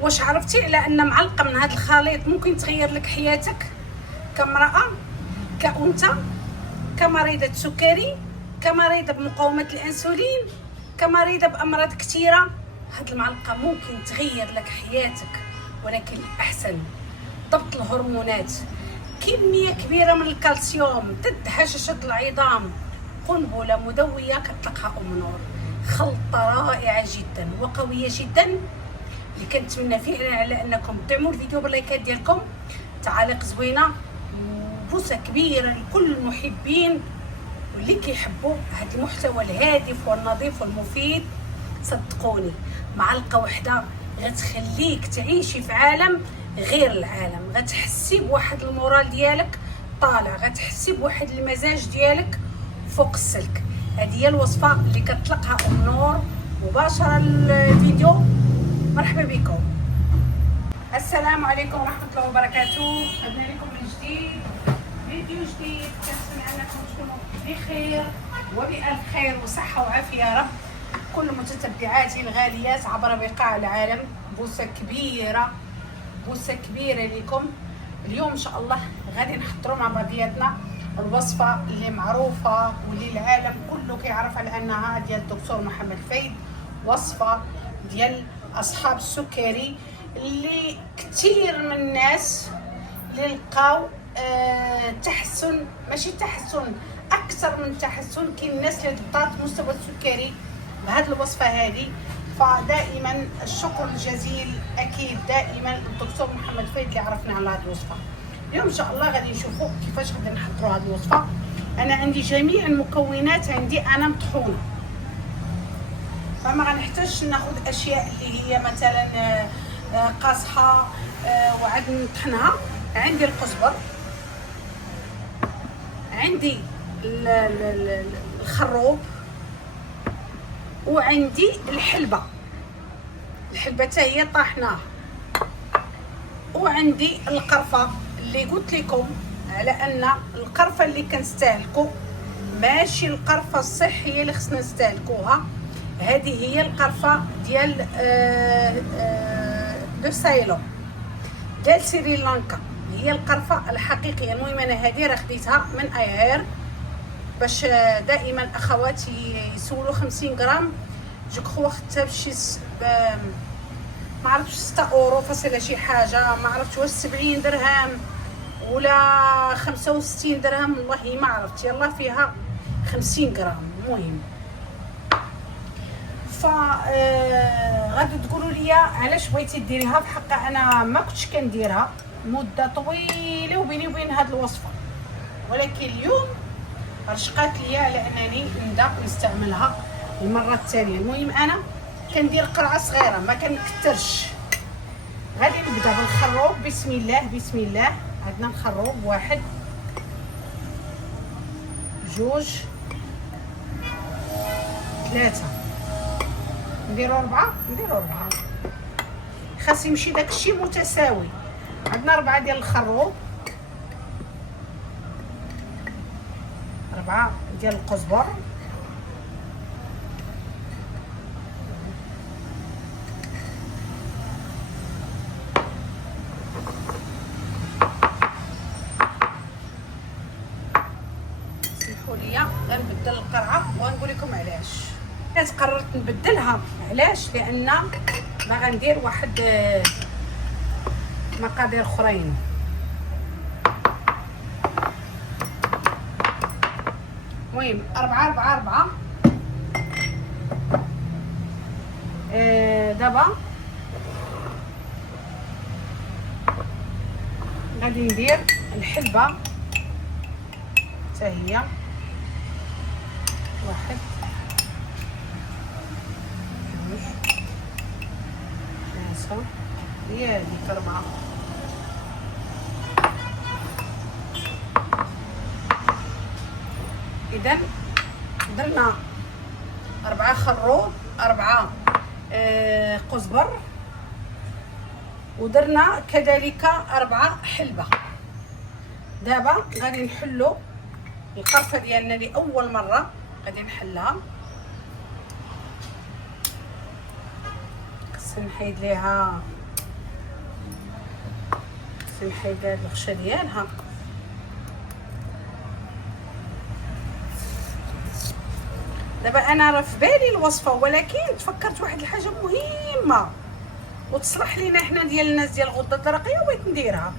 واش عرفتي على ان معلقه من هذا الخليط ممكن تغير لك حياتك كامراه، كأنثى، كمريضه سكري، كمريضه بمقاومه الانسولين، كمريضه بامراض كثيره. هاد المعلقه ممكن تغير لك حياتك، ولكن احسن. ضبط الهرمونات، كميه كبيره من الكالسيوم ضد هشاشه العظام، قنبله مدويه كتطلقها ام نور. خلطه رائعه جدا وقويه جدا، اللي كنتمنى فعلا على انكم تدعموا الفيديو باللايكات ديالكم، تعاليق زوينه، بوسه كبيره لكل المحبين واللي كيحبوا هذا المحتوى الهادف والنظيف والمفيد. صدقوني معلقه وحده غتخليك تعيشي في عالم غير العالم، غتحسي بواحد المورال ديالك طالع، غتحسي بواحد المزاج ديالك فوق السلك. هذه هي الوصفه اللي كتطلقها ام نور مباشره الفيديو. مرحبا بكم، السلام عليكم ورحمه الله وبركاته. عدنا لكم من جديد فيديو جديد، كنتمنى انكم تكونوا بخير وبألف خير وصحه وعافيه يا رب. كل متتبعاتي الغاليات عبر بقاع العالم، بوسه كبيره، بوسه كبيره لكم. اليوم ان شاء الله غادي نحضروا مع بعضياتنا الوصفه اللي معروفه واللي العالم كله كيعرف على انها ديال الدكتور محمد فايد، وصفه ديال اصحاب السكري اللي كثير من الناس اللي لقاو تحسن، ماشي تحسن، اكثر من تحسن. كاين الناس اللي ضبطات مستوى السكري بهذه الوصفه هذه. فدائما الشكر الجزيل اكيد دائما الدكتور محمد فايد اللي عرفنا على هذه الوصفه. اليوم ان شاء الله غادي نشوفوا كيفاش غادي نحضروا هذه الوصفه. انا عندي جميع المكونات، عندي انا مطحونه، فما غنحتاجش ناخذ اشياء اللي هي مثلا قاصحه وعاد نطحنها. عندي القزبر، عندي الخروب، وعندي الحلبه حتى هي طاحناها، وعندي القرفه اللي قلت لكم على ان القرفه اللي كنستهلكوا ماشي القرفه الصحيه اللي خصنا نستهلكوها. هذه هي القرفه ديال دو سايلو ديال سريلانكا، هي القرفه الحقيقيه. المهم انا هذه راه خديتها من ايهير باش دائما اخواتي يسولوا 50 غرام. جو كخوا خدتها بشي ما عرفتش 6 اورو فاصله شي حاجه، ما عرفتش واش 70 درهم ولا 65 درهم، والله ما عرفت. يلا فيها 50 غرام. المهم ف غادي تقولوا لي علاش بغيتي ديريها. بحق انا ما كنتش كنديرها مده طويله وبيني وبين هذه الوصفه، ولكن اليوم رشقات ليا على انني نبدا نستعملها المره الثانيه. المهم انا كندير قرعه صغيره ما كنكثرش. غادي نبدا بالخروب. بسم الله بسم الله. عندنا الخروب 1 2 3، نديرو 4، نديرو 4، خاص يمشي داكشي متساوي. عندنا 4 ديال الخروب، 4 ديال القزبر، سمحوا لي غنبدل القرعه وغنقول لكم علاش. قررت نبدلها علاش، لان ما غندير واحد مقادير اخرين. المهم 4 4 4. دابا غادي ندير الحلبه حتى هي 1 2 3 هي هذيك 4. اذا درنا 4 خروب، 4 قزبر، ودرنا كذلك 4 حلبه. دابا غادي نحلو القرفه ديالنا لاول مره، غادي نحلها. خصني نحيد ليها فين حايده الغشه ديالها. دابا انا راه في بالي الوصفه، ولكن تفكرت واحد الحاجه مهمه وتصلح لينا حنا ديال الناس ديال الغده الدرقيه وبغيت نديرها.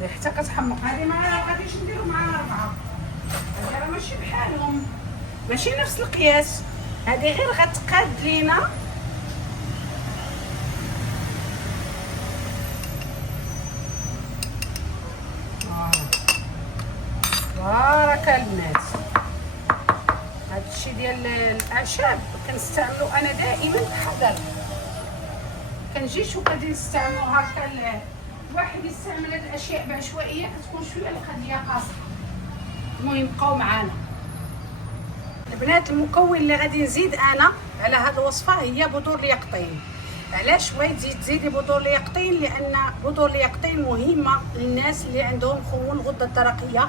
ريحتها كتحمق. هذه ما غاديش نديرو معاها 4. هذه راه ماشي بحالهم، ماشي نفس القياس. هذه غير غتقاد لينا بارك البنات. هذا الشيء ديال الاعشاب كنستعملو انا دائما بحذر. كنجيش وكادي نستعملو هكا. الواحد يستعمل هاد الاشياء بعشوائيه كتكون شويه القضيه قاصحه. المهم بقاو معانا البنات. المكون اللي غادي نزيد انا على هاد الوصفه هي بذور اليقطين. علاش بغيت تزيدي بذور اليقطين؟ لان بذور اليقطين مهمه للناس اللي عندهم خمول الغده الدرقيه،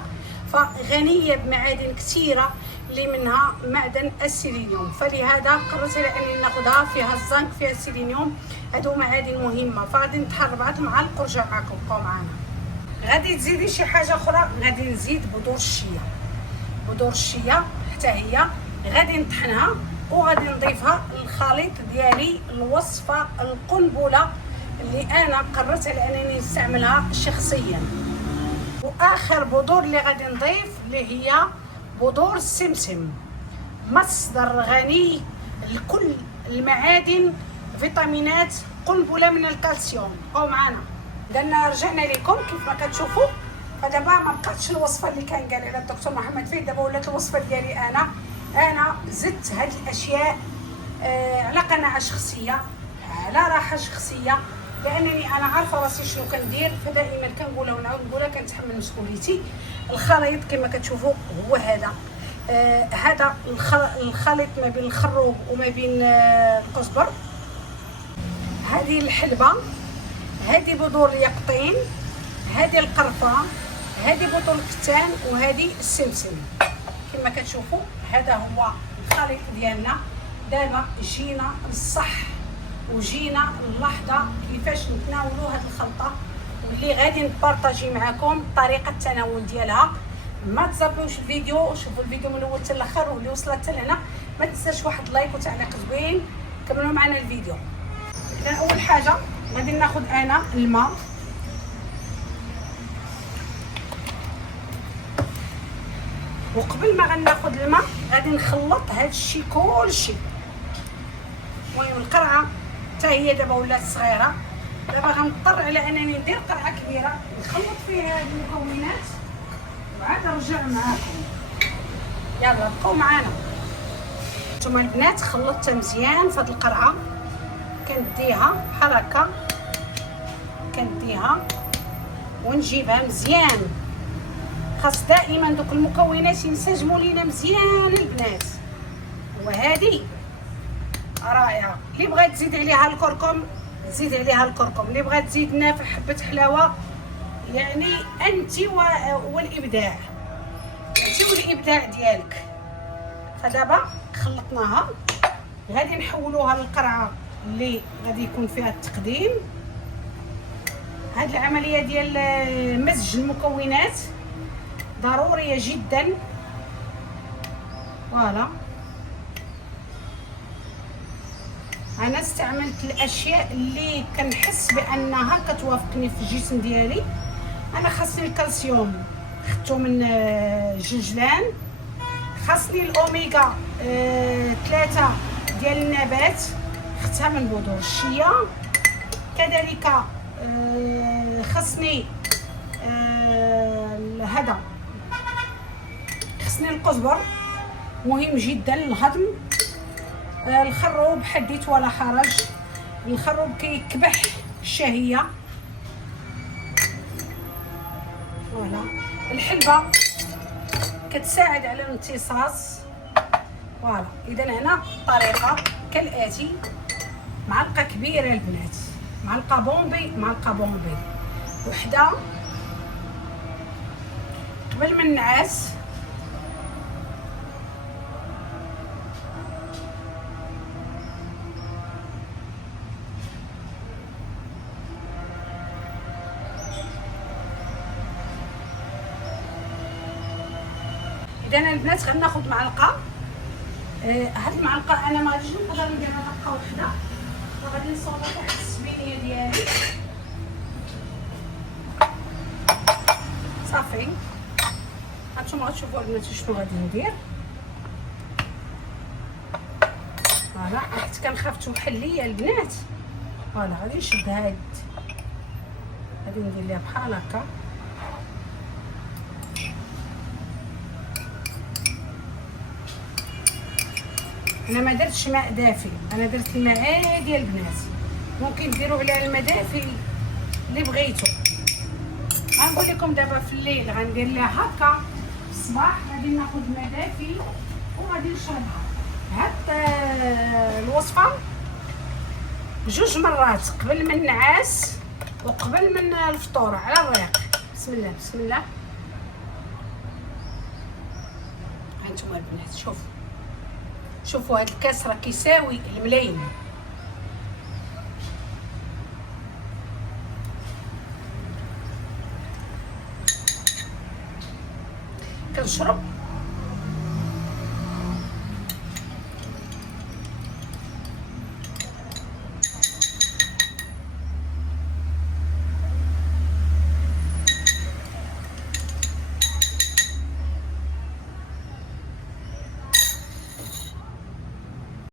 فغنيه بمعادن كثيره اللي منها معدن السيلينيوم. فلهذا قررت على اني ناخذها، فيها الزنك فيها السيلينيوم، هادو معادن مهمه. فغادي نتحربات مع القرجه معكم. بقاو معنا. غادي تزيدي شي حاجه اخرى، غادي نزيد بذور الشيا. بذور الشيا حتى هي غادي نطحنها وغادي نضيفها للخليط ديالي الوصفه القنبله اللي انا قررت على انني نستعملها شخصيا. واخر بذور اللي غادي نضيف اللي هي بذور السمسم، مصدر غني لكل المعادن، فيتامينات، قنبله من الكالسيوم. بقاو معنا. درنا رجعنا لكم كيف ما كتشوفوا. فدابا ما بقاتش الوصفه اللي كان قال عليها الدكتور محمد فيه، دابا ولات الوصفه ديالي انا زدت هاد الاشياء على قناعه شخصيه، على راحه شخصيه، لانني انا عارفه راسي شنو كندير. فدائما كنقولها ونعاود نقولها، كنتحمل مسؤوليتي. الخليط كما كتشوفوا هو هذا. هذا الخليط ما بين الخروب وما بين القزبر. هذه الحلبه، هذه بذور اليقطين، هذه القرفه، هذه بذور الكتان، وهذه السمسم. كما كتشوفوا هذا هو الخليط ديالنا. دابا جينا للصح وجينا اللحظه كيفاش نتناولوا هذه الخلطه، واللي غادي نبارطاجي معكم طريقه التناول ديالها. ما تزابيوش الفيديو، شوفوا الفيديو من الاول حتى الاخر، واللي وصلت حتى لهنا ما تنساش واحد لايك وتعليق زوين. كملوا معنا الفيديو. اذا اول حاجه غادي ناخذ انا الماء. وقبل ما غناخذ الماء غادي نخلط هذا الشيء كلشي. المهم القرعه حتى هي دابا ولات صغيره، دابا غنضطر على انني ندير قرعه كبيره نخلط فيها هاد المكونات وعاد نرجع معاكم. يلا بقاو معانا. نتوما البنات خلطتها مزيان في هاد القرعه. كنديها بحال هكا، كنديها ونجيبها مزيان. خاص دائما دوك المكونات ينسجموا لينا مزيان البنات. وهذه رائعه. اللي بغات تزيد عليها الكركم زيد عليها الكركم، اللي بغات تزيد لنا في حبه حلاوه يعني انت والابداع، انت والابداع ديالك. فدابا خلطناها، غادي نحولوها للقرعه اللي غادي يكون فيها التقديم. هاد العمليه ديال مزج المكونات ضروريه جدا. فوالا انا استعملت الاشياء اللي كنحس بانها كتوافقني في الجسم ديالي. انا خاصني الكالسيوم خدته من الجنجلان، خاصني الاوميغا 3 ديال النبات خدتها من بذور الشيا. كذلك خاصني هذا، خاصني القزبر مهم جدا للهضم. الخروب حديث ولا حرج، الخروب كيكبح الشهيه. فوالا الحلبه كتساعد على الامتصاص. فوالا اذا هنا الطريقه كالاتي: معلقه كبيره البنات، معلقه بومبي، معلقه بومبي وحده قبل ما ننعس. اذا البنات غناخذ معلقه. هاد المعلقه انا ما غاديش نقدر ندير معلقه وحده، غادي نصوب تحت السبينيه ديالي صافي. هانتوما غتشوفوا البنات شنو غادي ندير. فوالا حيت كنخاف توحل ليا البنات. فوالا غادي نشد هاد، غادي ندير ليها بحال هكا. انا ما درتش ماء دافي، انا درت الماء عادي البنات، ممكن ديروا عليها الماء دافي اللي بغيتو. غنقول لكم دابا في الليل غندير ليها هكا، في الصباح غادي ناخذ ماء دافي وغادي نشربها. هاد الوصفه بجوج مرات، قبل من النعاس وقبل من الفطور على الريق. بسم الله بسم الله. هانتوما البنات شوفوا هاد الكاس راه كيساوي الملايين. كنشرب